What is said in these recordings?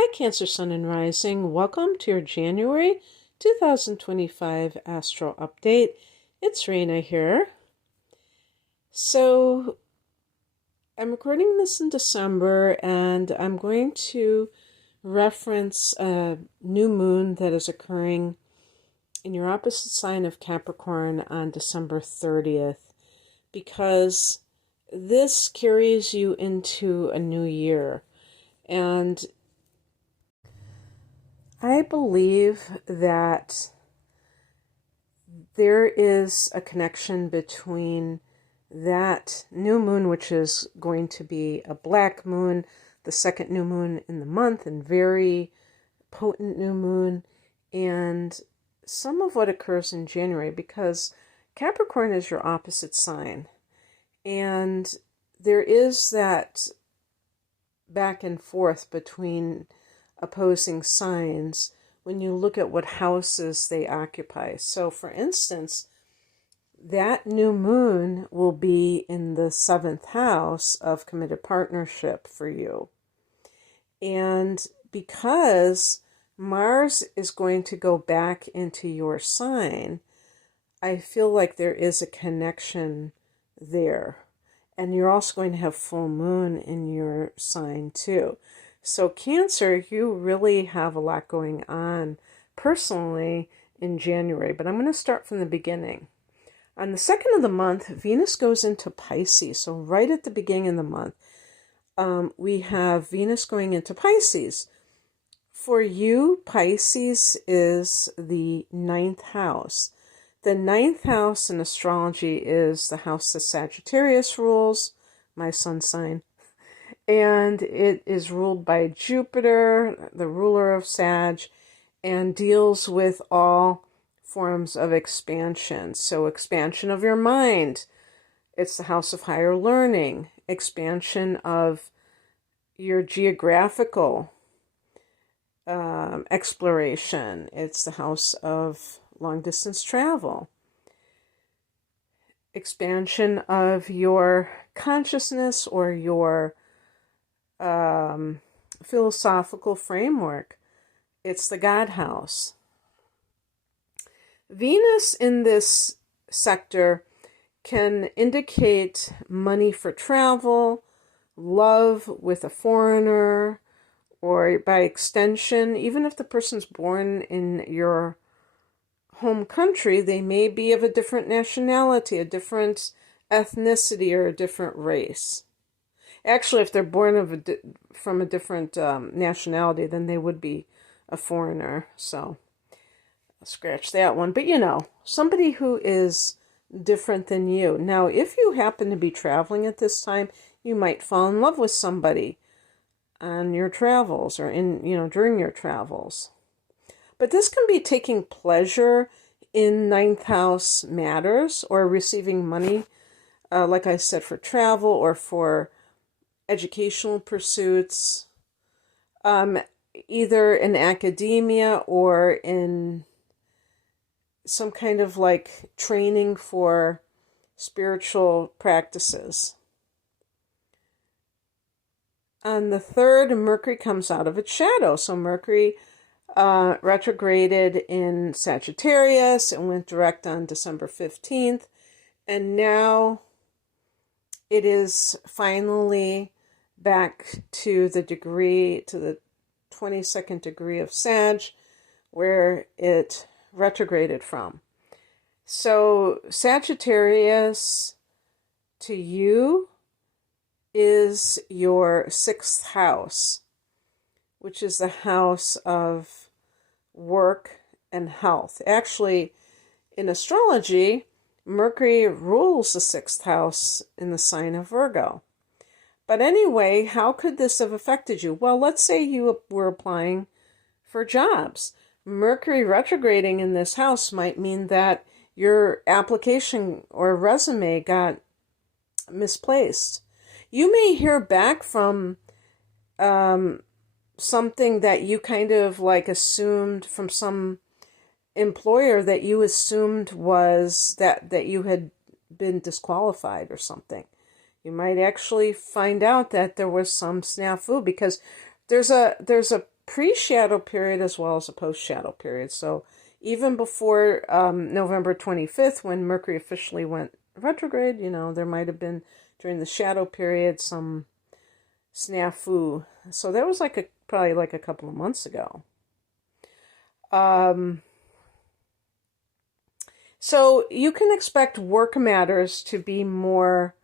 Hi, Cancer Sun and Rising. Welcome to your January 2025 Astro Update. It's Raina here. So, I'm recording this in December, and I'm going to reference a new moon that is occurring in your opposite sign of Capricorn on December 30th, because this carries you into a new year. And I believe that there is a connection between that new moon, which is going to be a black moon, the second new moon in the month, and very potent new moon, and some of what occurs in January, because Capricorn is your opposite sign. And there is that back and forth between opposing signs when you look at what houses they occupy. So, for instance, that new moon will be in the 7th house of committed partnership for you. And because Mars is going to go back into your sign, I feel like there is a connection there. And you're also going to have full moon in your sign too. So Cancer, you really have a lot going on personally in January, but I'm going to start from the beginning. On the 2nd of the month, Venus goes into Pisces. So right at the beginning of the month, we have Venus going into Pisces. For you, Pisces is the 9th house. The 9th house in astrology is the house that Sagittarius rules, my sun sign. And it is ruled by Jupiter, the ruler of Sag, and deals with all forms of expansion. So expansion of your mind. It's the house of higher learning. Expansion of your geographical exploration. It's the house of long distance travel. Expansion of your consciousness or your philosophical framework. It's the God house. Venus in this sector can indicate money for travel, love with a foreigner, or by extension, even if the person's born in your home country, they may be of a different nationality, a different ethnicity, or a different race. Actually, if they're born from a different nationality, then they would be a foreigner. So I'll scratch that one. But somebody who is different than you. Now, if you happen to be traveling at this time, you might fall in love with somebody on your travels or during your travels. But this can be taking pleasure in 9th house matters or receiving money, like I said, for travel or for educational pursuits, either in academia or in some kind of like training for spiritual practices. On the 3rd, Mercury comes out of its shadow. So Mercury retrograded in Sagittarius and went direct on December 15th. And now it is finally back to the 22nd degree of Sag, where it retrograded from. So Sagittarius to you is your 6th house, which is the house of work and health. Actually, in astrology, Mercury rules the 6th house in the sign of Virgo. But anyway, how could this have affected you? Well, let's say you were applying for jobs. Mercury retrograding in this house might mean that your application or resume got misplaced. You may hear back from something that you kind of like assumed from some employer that you assumed was that you had been disqualified or something. You might actually find out that there was some snafu, because there's a pre-shadow period as well as a post-shadow period. So even before November 25th, when Mercury officially went retrograde, there might have been during the shadow period some snafu. So that was probably like a couple of months ago. So you can expect work matters to be more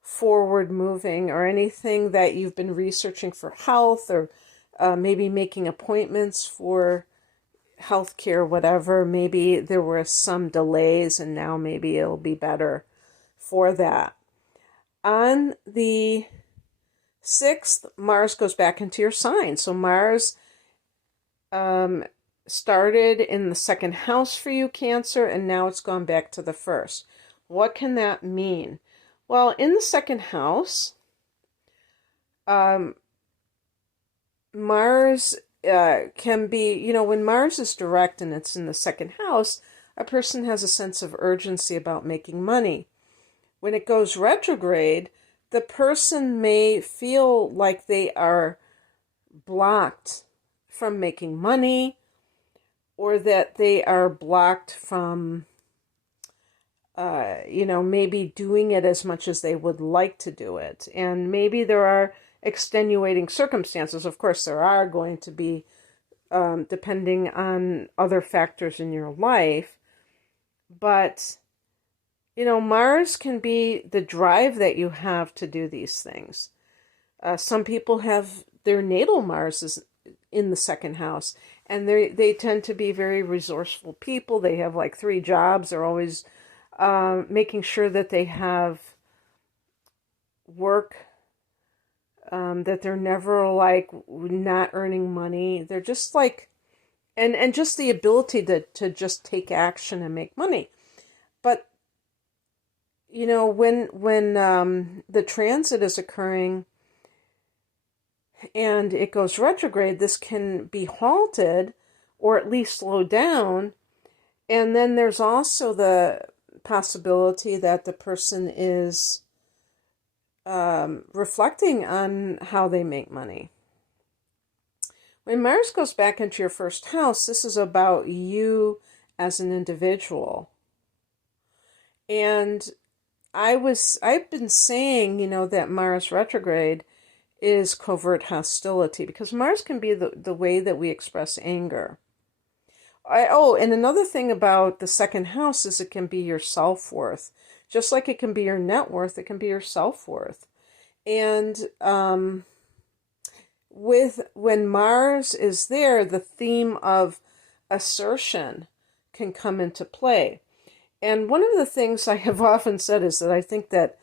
forward moving, or anything that you've been researching for health, or maybe making appointments for healthcare, whatever. Maybe there were some delays and now maybe it'll be better for that. On the 6th, Mars goes back into your sign. So Mars started in the second house for you, Cancer, and now it's gone back to the first. What can that mean? Well, in the second house, Mars can be, when Mars is direct and it's in the second house, a person has a sense of urgency about making money. When it goes retrograde, the person may feel like they are blocked from making money, or that they are blocked from, maybe doing it as much as they would like to do it. And maybe there are extenuating circumstances. Of course, there are going to be, depending on other factors in your life. But, Mars can be the drive that you have to do these things. Some people have their natal Mars is in the second house, and they tend to be very resourceful people. They have like 3 jobs. They're always making sure that they have work, that they're never like not earning money. They're just like, and just the ability to just take action and make money. But, when the transit is occurring and it goes retrograde, this can be halted or at least slowed down. And then there's also the possibility that the person is reflecting on how they make money. When Mars goes back into your first house, this is about you as an individual. And I've been saying, that Mars retrograde is covert hostility, because Mars can be the way that we express anger. And another thing about the second house is it can be your self-worth. Just like it can be your net worth, it can be your self-worth. And when Mars is there, the theme of assertion can come into play. And one of the things I have often said is that I think that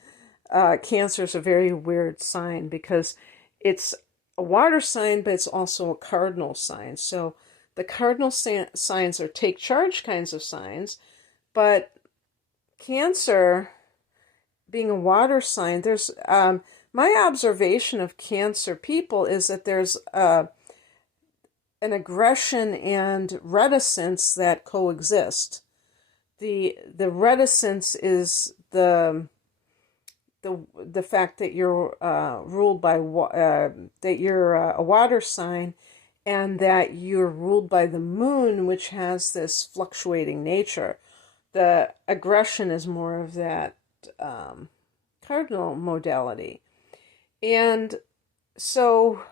Cancer is a very weird sign, because it's a water sign, but it's also a cardinal sign. So the cardinal signs are take charge kinds of signs, but Cancer, being a water sign, there's my observation of Cancer people is that there's an aggression and reticence that coexist. The reticence is the fact that you're ruled by that you're a water sign, and that you're ruled by the moon, which has this fluctuating nature. The aggression is more of that cardinal modality. And so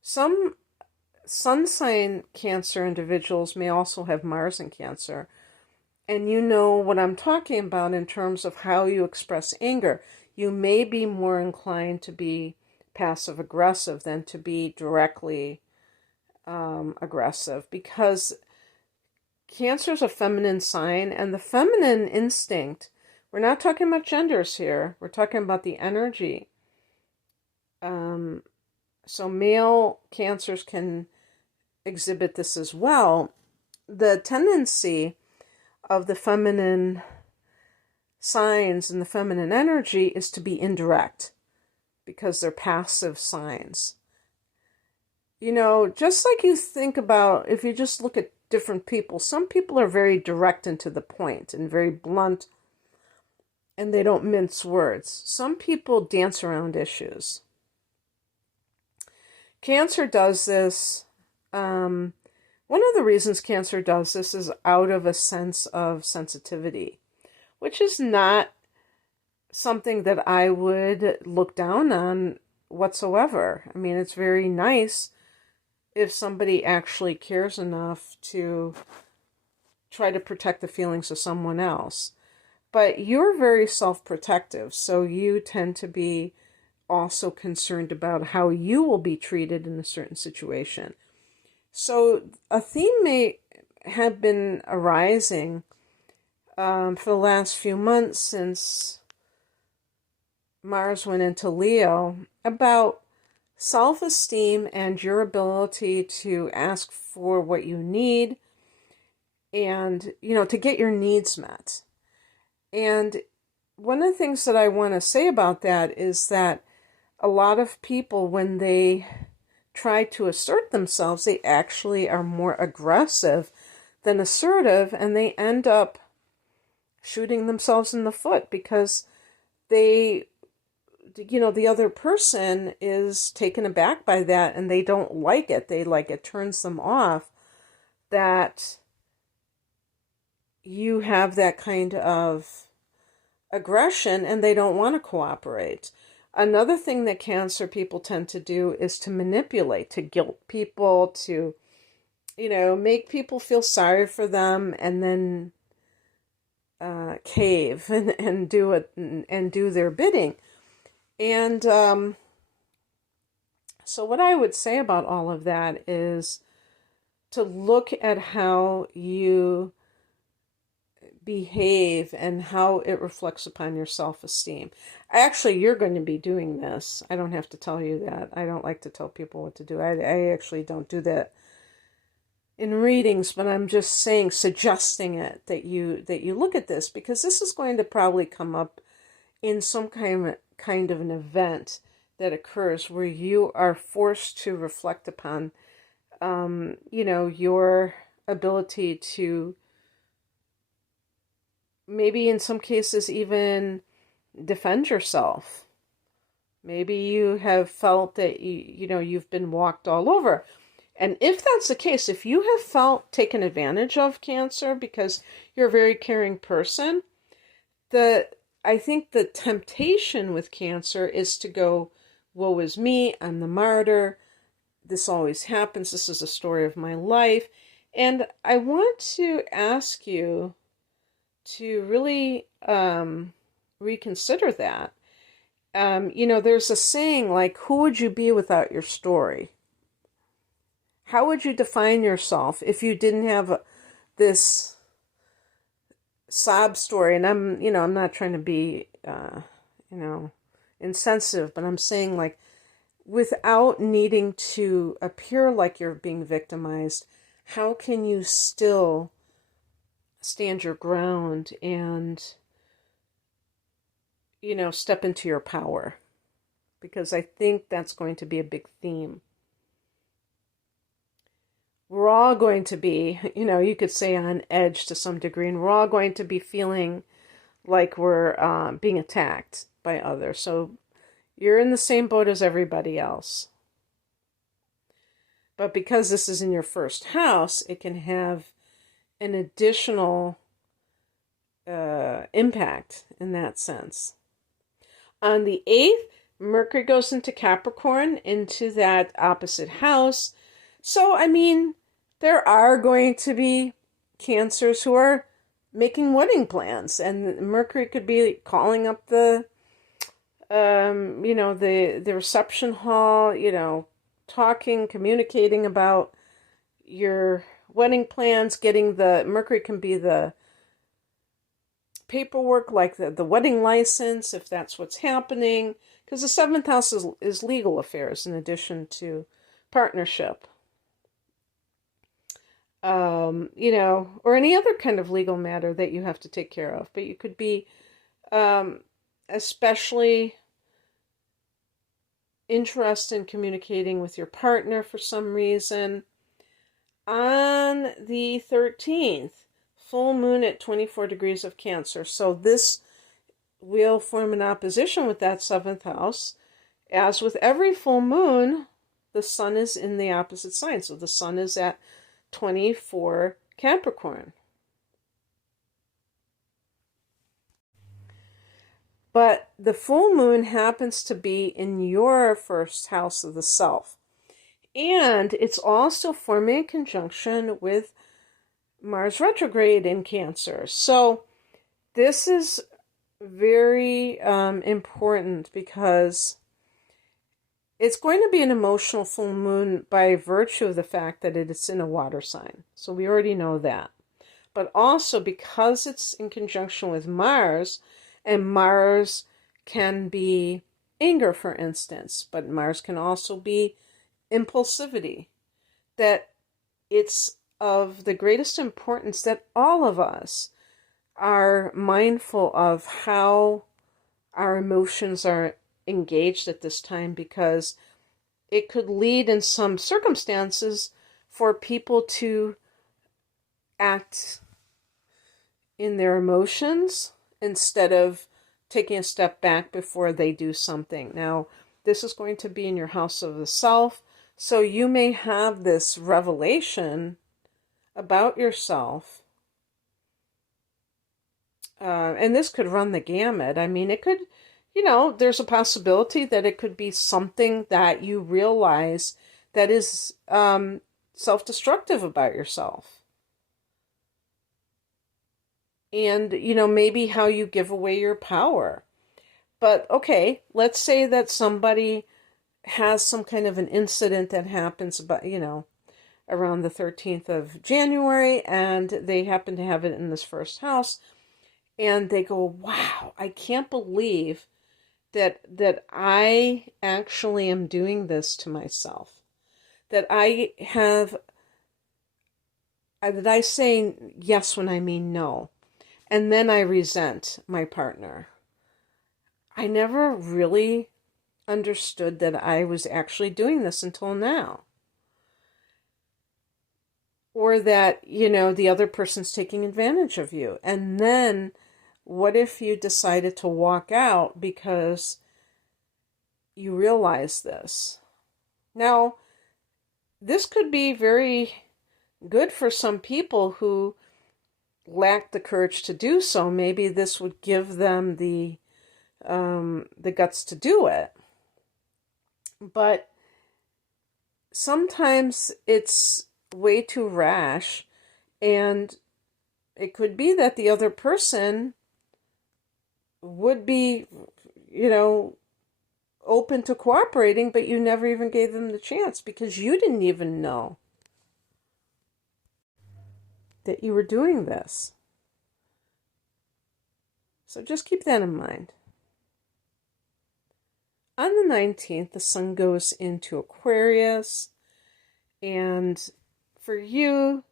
some sun sign Cancer individuals may also have Mars in Cancer. And you know what I'm talking about in terms of how you express anger. You may be more inclined to be passive-aggressive than to be directly aggressive, because Cancer is a feminine sign, and the feminine instinct, we're not talking about genders here, we're talking about the energy. So male Cancers can exhibit this as well. The tendency of the feminine signs and the feminine energy is to be indirect, because they're passive signs. Just like you think about, if you just look at different people, some people are very direct and to the point and very blunt, and they don't mince words. Some people dance around issues. Cancer does this. One of the reasons Cancer does this is out of a sense of sensitivity, which is not something that I would look down on whatsoever. I mean, it's very nice if somebody actually cares enough to try to protect the feelings of someone else. But you're very self-protective, so you tend to be also concerned about how you will be treated in a certain situation. So a theme may have been arising for the last few months since Mars went into Leo about self-esteem and your ability to ask for what you need and, to get your needs met. And one of the things that I want to say about that is that a lot of people, when they try to assert themselves, they actually are more aggressive than assertive, and they end up shooting themselves in the foot because the other person is taken aback by that and they don't like it. It turns them off that you have that kind of aggression and they don't want to cooperate. Another thing that Cancer people tend to do is to manipulate, to guilt people, to, make people feel sorry for them and then cave and do it and do their bidding. And so what I would say about all of that is to look at how you behave and how it reflects upon your self-esteem. Actually, you're going to be doing this. I don't have to tell you that. I don't like to tell people what to do. I actually don't do that in readings, but I'm just saying, suggesting it, that you look at this, because this is going to probably come up in some kind of an event that occurs where you are forced to reflect upon, your ability to maybe in some cases even defend yourself. Maybe you have felt that you've been walked all over. And if that's the case, if you have felt taken advantage of, Cancer, because you're a very caring person, I think the temptation with Cancer is to go, woe is me, I'm the martyr, this always happens, this is a story of my life. And I want to ask you to really reconsider that. There's a saying like, who would you be without your story? How would you define yourself if you didn't have this sob story? And I'm not trying to be, insensitive, but I'm saying, like, without needing to appear like you're being victimized, how can you still stand your ground and, step into your power? Because I think that's going to be a big theme. We're all going to be, you could say on edge to some degree, and we're all going to be feeling like we're being attacked by others. So you're in the same boat as everybody else. But because this is in your first house, it can have an additional impact in that sense. On the 8th, Mercury goes into Capricorn, into that opposite house. So, there are going to be Cancers who are making wedding plans, and Mercury could be calling up the reception hall, talking, communicating about your wedding plans, Mercury can be the paperwork, like the wedding license, if that's what's happening, because the 7th house is legal affairs in addition to partnership. Or any other kind of legal matter that you have to take care of. But you could be especially interested in communicating with your partner for some reason. On the 13th, full moon at 24 degrees of Cancer. So this will form an opposition with that 7th house. As with every full moon, the sun is in the opposite sign. So the sun is at 24 Capricorn. But the full moon happens to be in your first house of the self. And it's also forming a conjunction with Mars retrograde in Cancer. So this is very important because it's going to be an emotional full moon by virtue of the fact that it's in a water sign. So we already know that. But also because it's in conjunction with Mars, and Mars can be anger, for instance, but Mars can also be impulsivity, that it's of the greatest importance that all of us are mindful of how our emotions are engaged at this time, because it could lead in some circumstances for people to act in their emotions instead of taking a step back before they do something. Now, this is going to be in your house of the self, so you may have this revelation about yourself. And this could run the gamut. I mean, it could, there's a possibility that it could be something that you realize that is self-destructive about yourself. And, maybe how you give away your power. But, okay, let's say that somebody has some kind of an incident that happens about, around the 13th of January, and they happen to have it in this first house, and they go, wow, I can't believe that I actually am doing this to myself. That I say yes when I mean no. And then I resent my partner. I never really understood that I was actually doing this until now. Or that, the other person's taking advantage of you. And then what if you decided to walk out because you realize this? Now, this could be very good for some people who lack the courage to do so. Maybe this would give them the guts to do it. But sometimes it's way too rash, and it could be that the other person would be, open to cooperating, but you never even gave them the chance because you didn't even know that you were doing this. So just keep that in mind. On the 19th, the sun goes into Aquarius, and for you,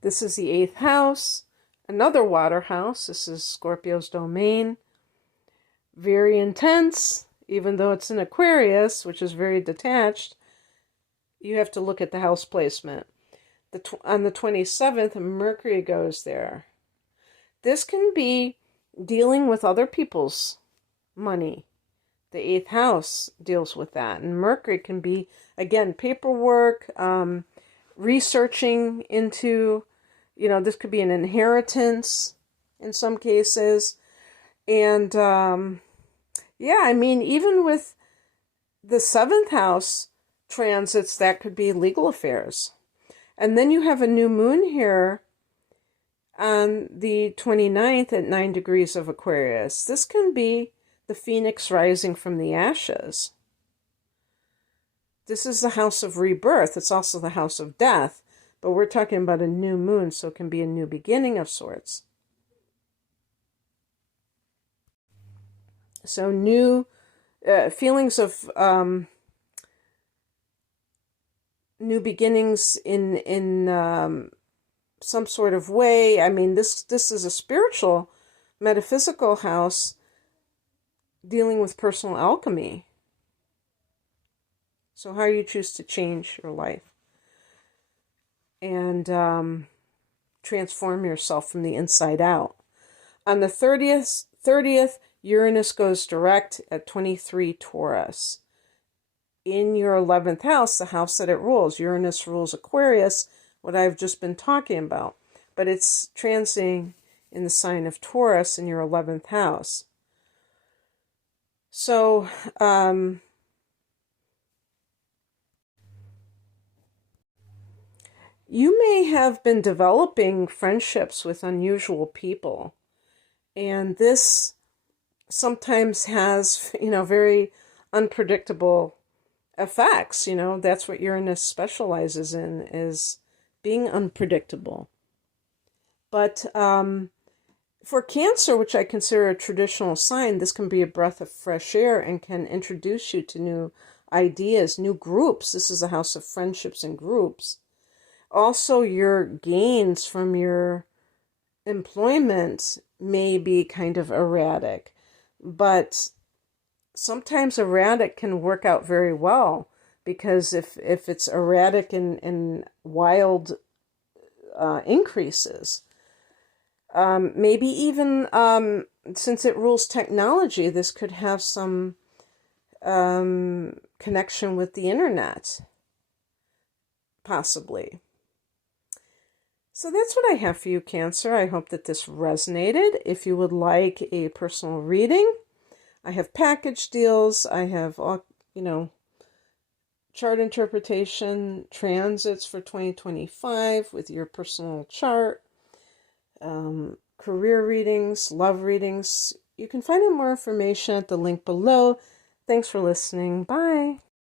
this is the 8th house, another water house. This is Scorpio's domain. Very intense, even though it's in Aquarius, which is very detached. You have to look at the house placement. On the 27th, Mercury goes there. This can be dealing with other people's money. The 8th house deals with that. And Mercury can be, again, paperwork, researching into, this could be an inheritance in some cases. And, even with the 7th house transits, that could be legal affairs. And then you have a new moon here on the 29th at 9 degrees of Aquarius. This can be the phoenix rising from the ashes. This is the house of rebirth. It's also the house of death. But we're talking about a new moon, so it can be a new beginning of sorts. So new feelings of new beginnings in some sort of way. I mean, this is a spiritual, metaphysical house dealing with personal alchemy. So how you choose to change your life and transform yourself from the inside out. On the 30th, Uranus goes direct at 23 Taurus. in your 11th house, the house that it rules. Uranus rules Aquarius, what I've just been talking about. But it's transiting in the sign of Taurus in your 11th house. So, you may have been developing friendships with unusual people. And this sometimes has, very unpredictable effects. That's what Uranus specializes in, is being unpredictable. But for Cancer, which I consider a traditional sign, this can be a breath of fresh air and can introduce you to new ideas, new groups. This is a house of friendships and groups. Also, your gains from your employment may be kind of erratic, but sometimes erratic can work out very well, because if it's erratic in wild increases, maybe even since it rules technology, this could have some connection with the internet, possibly. So that's what I have for you, Cancer. I hope that this resonated. If you would like a personal reading, I have package deals. I have all, chart interpretation, transits for 2025 with your personal chart, career readings, love readings. You can find out more information at the link below. Thanks for listening. Bye.